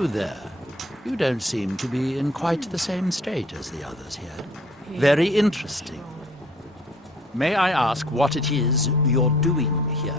you there? You don't seem to be in quite the same state as the others here. Very interesting. May I ask what it is you're doing here?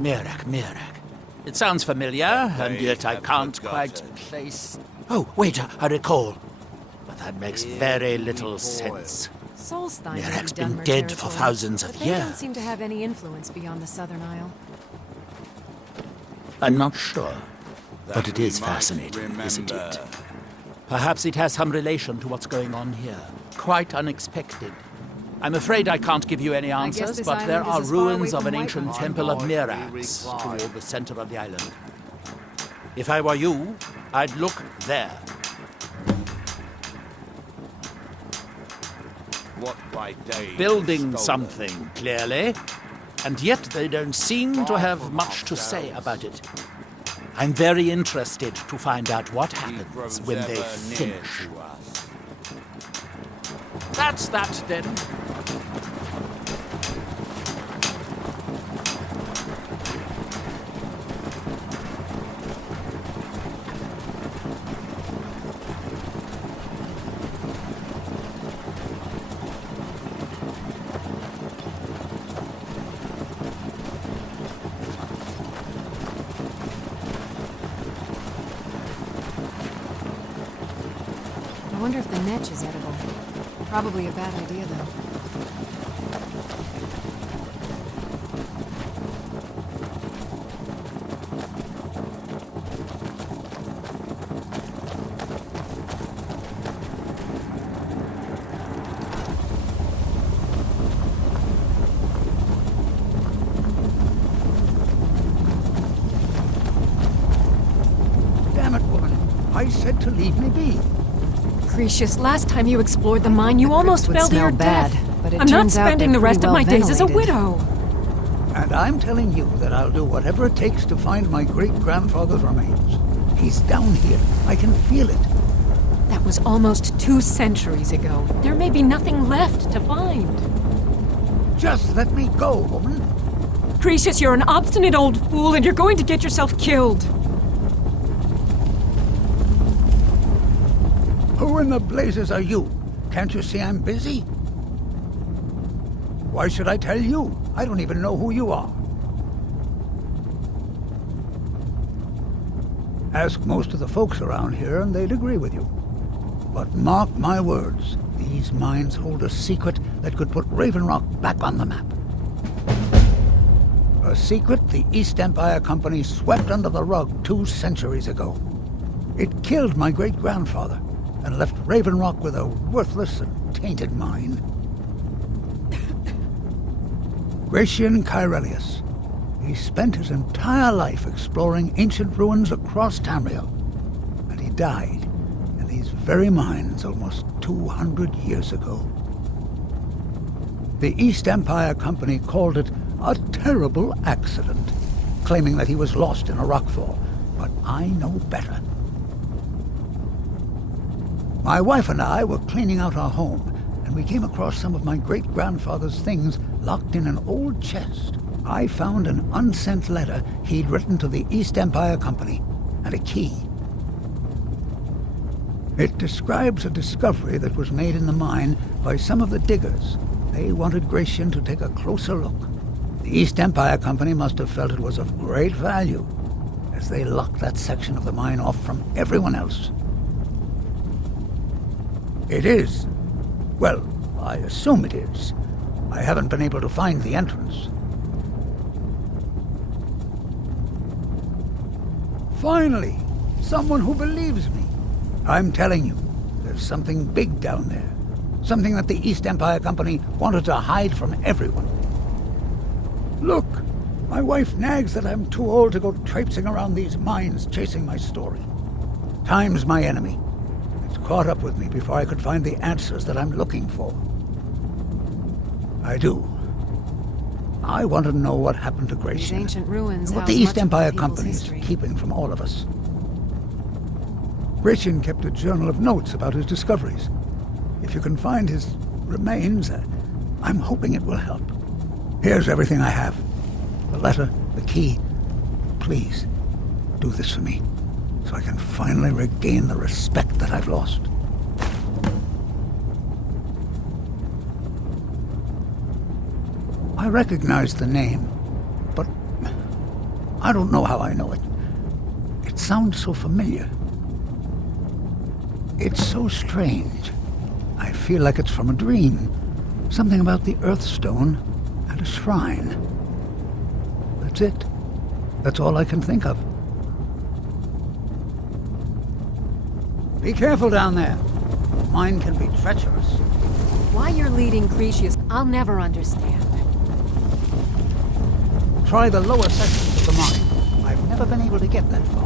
Mirak. It sounds familiar, and yet I can't quite place... Oh, wait, I recall. But that makes very little sense. Mirak's been dead for thousands of years. They don't seem to have any influence beyond the Southern Isle. I'm not sure, but it is fascinating, isn't it? Perhaps it has some relation to what's going on here. Quite unexpected. I'm afraid I can't give you any answers, but there are ruins of an ancient temple of Mirax toward the center of the island. If I were you, I'd look there. Building something, clearly, and yet they don't seem to have much to say about it. I'm very interested to find out what happens when they finish. That's that, then. I wonder if the netch is edible. Probably a bad idea, though. Damn it, woman. I said to leave me be. Gracious, last time you explored the mine, you almost fell to your death. But I'm not spending the rest of my days as a widow. And I'm telling you that I'll do whatever it takes to find my great-grandfather's remains. He's down here. I can feel it. That was almost 2 centuries ago. There may be nothing left to find. Just let me go, woman. Gracious, you're an obstinate old fool, and you're going to get yourself killed. Who in the blazes are you? Can't you see I'm busy? Why should I tell you? I don't even know who you are. Ask most of the folks around here and they'd agree with you. But mark my words, these mines hold a secret that could put Raven Rock back on the map. A secret the East Empire Company swept under the rug 2 centuries ago. It killed my great-grandfather and left Raven Rock with a worthless and tainted mine. Gratian Kyrelius. He spent his entire life exploring ancient ruins across Tamriel, and he died in these very mines almost 200 years ago. The East Empire Company called it a terrible accident, claiming that he was lost in a rockfall, but I know better. My wife and I were cleaning out our home, and we came across some of my great-grandfather's things locked in an old chest. I found an unsent letter he'd written to the East Empire Company, and a key. It describes a discovery that was made in the mine by some of the diggers. They wanted Gratian to take a closer look. The East Empire Company must have felt it was of great value, as they locked that section of the mine off from everyone else. It is. Well, I assume it is. I haven't been able to find the entrance. Finally, someone who believes me. I'm telling you, there's something big down there. Something that the East Empire Company wanted to hide from everyone. Look, my wife nags that I'm too old to go traipsing around these mines chasing my story. Time's my enemy. Caught up with me before I could find the answers that I'm looking for. I do. I want to know what happened to Gratian. These ancient ruins, what the East Empire Company is keeping from all of us. Gratian kept a journal of notes about his discoveries. If you can find his remains, I'm hoping it will help. Here's everything I have. The letter, the key. Please, do this for me, so I can finally regain the respect that I've lost. I recognize the name, but I don't know how I know it. It sounds so familiar. It's so strange. I feel like it's from a dream. Something about the Earthstone and a shrine. That's it. That's all I can think of. Be careful down there. Mine can be treacherous. Why you're leading Cretius, I'll never understand. Try the lower sections of the mine. I've never been able to get that far.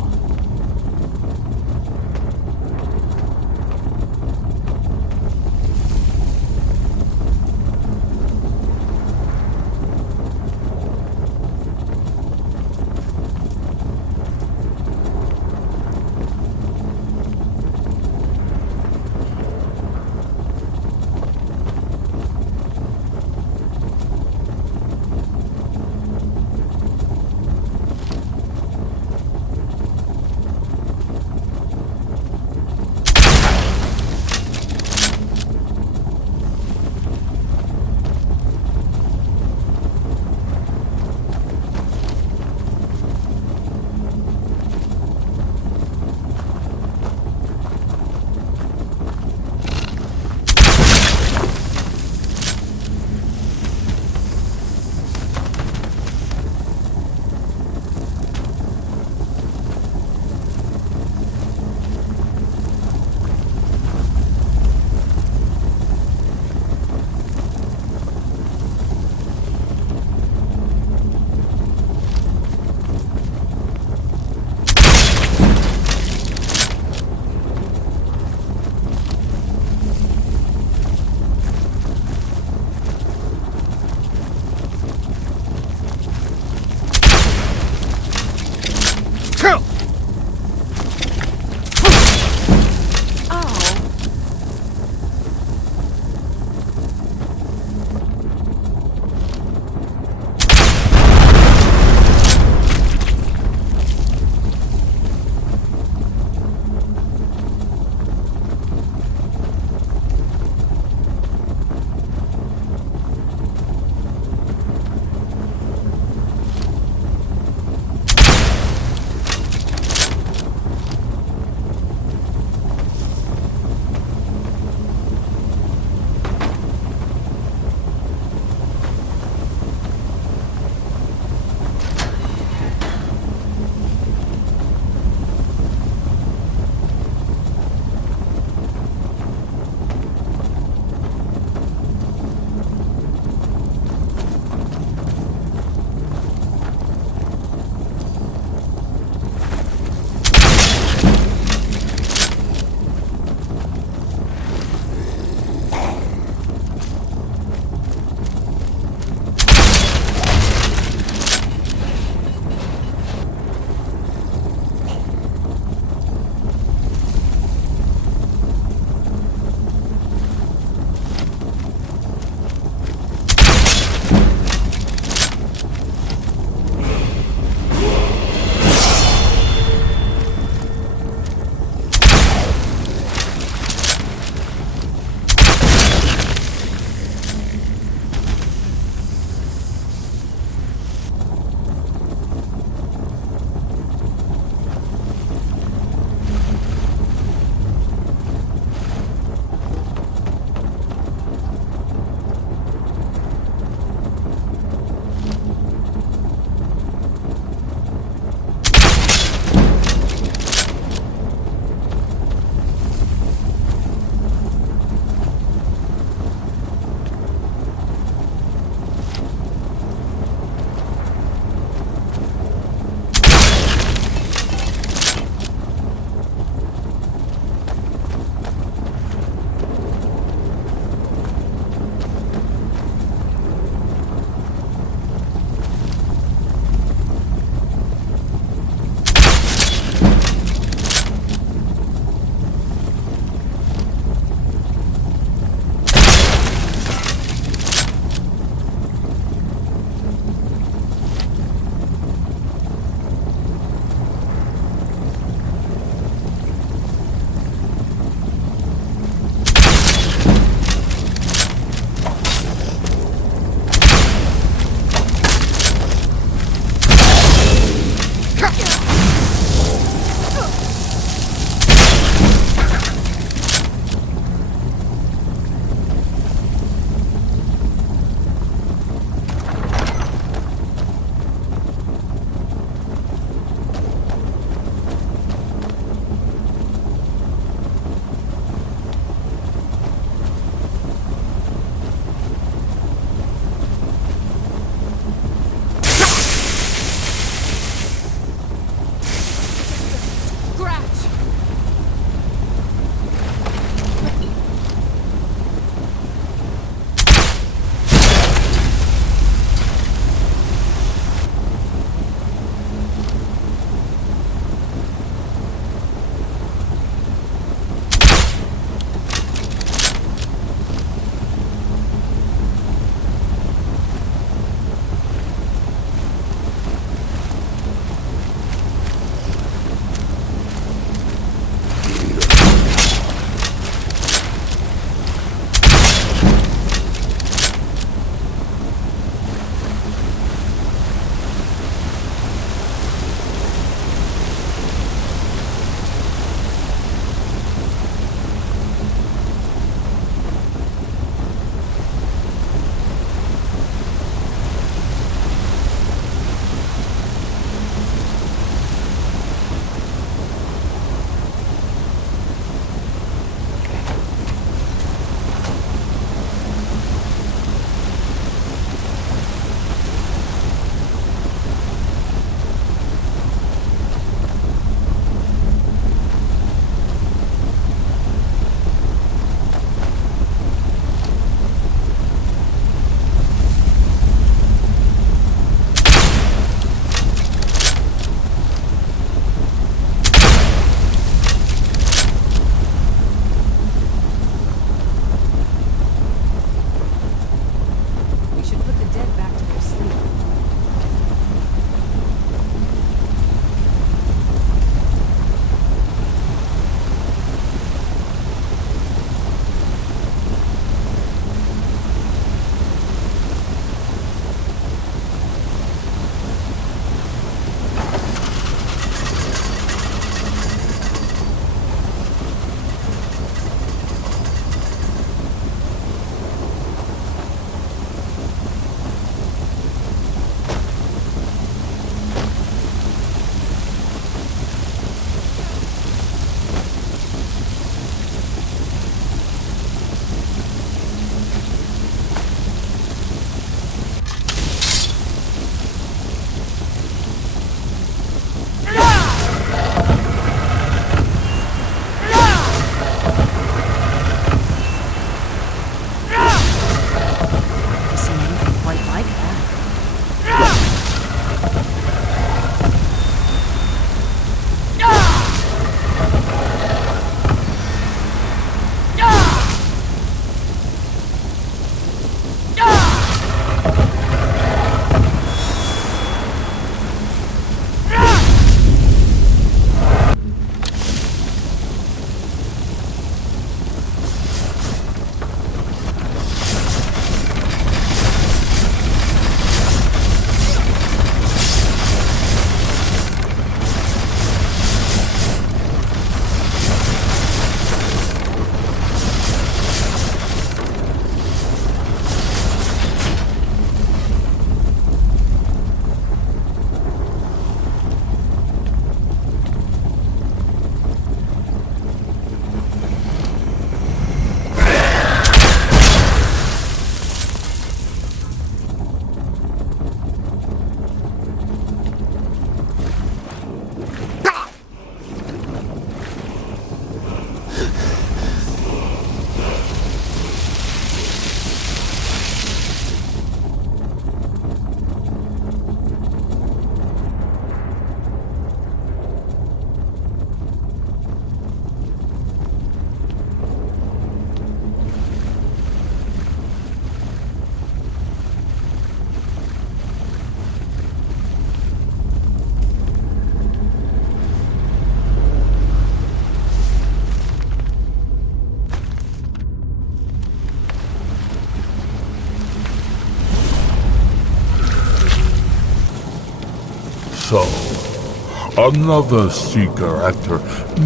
Another seeker after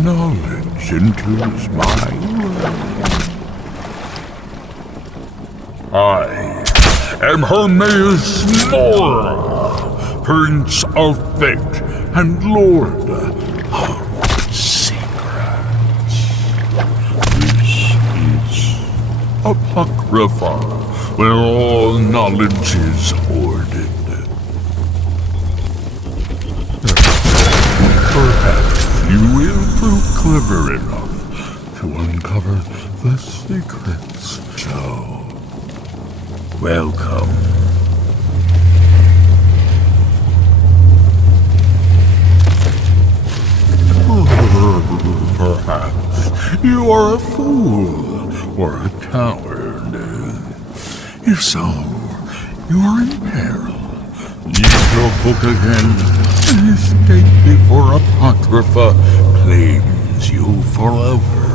knowledge enters my realm. I am Hermaeus Mora, Prince of Fate and Lord of Secrets. This is Apocrypha, where all knowledge is hoarded. Perhaps you will prove clever enough to uncover the secrets. So, welcome. Perhaps you are a fool or a coward. If so, you are in peril. Leave your book again and escape before Apocrypha claims you forever.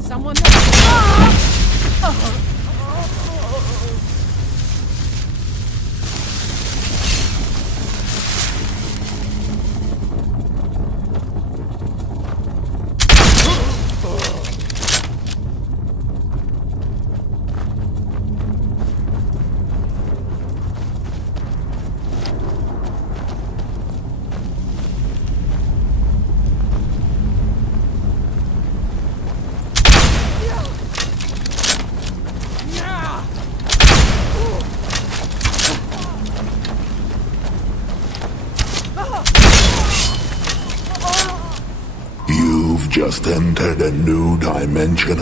Someone there. You've just entered a new dimension.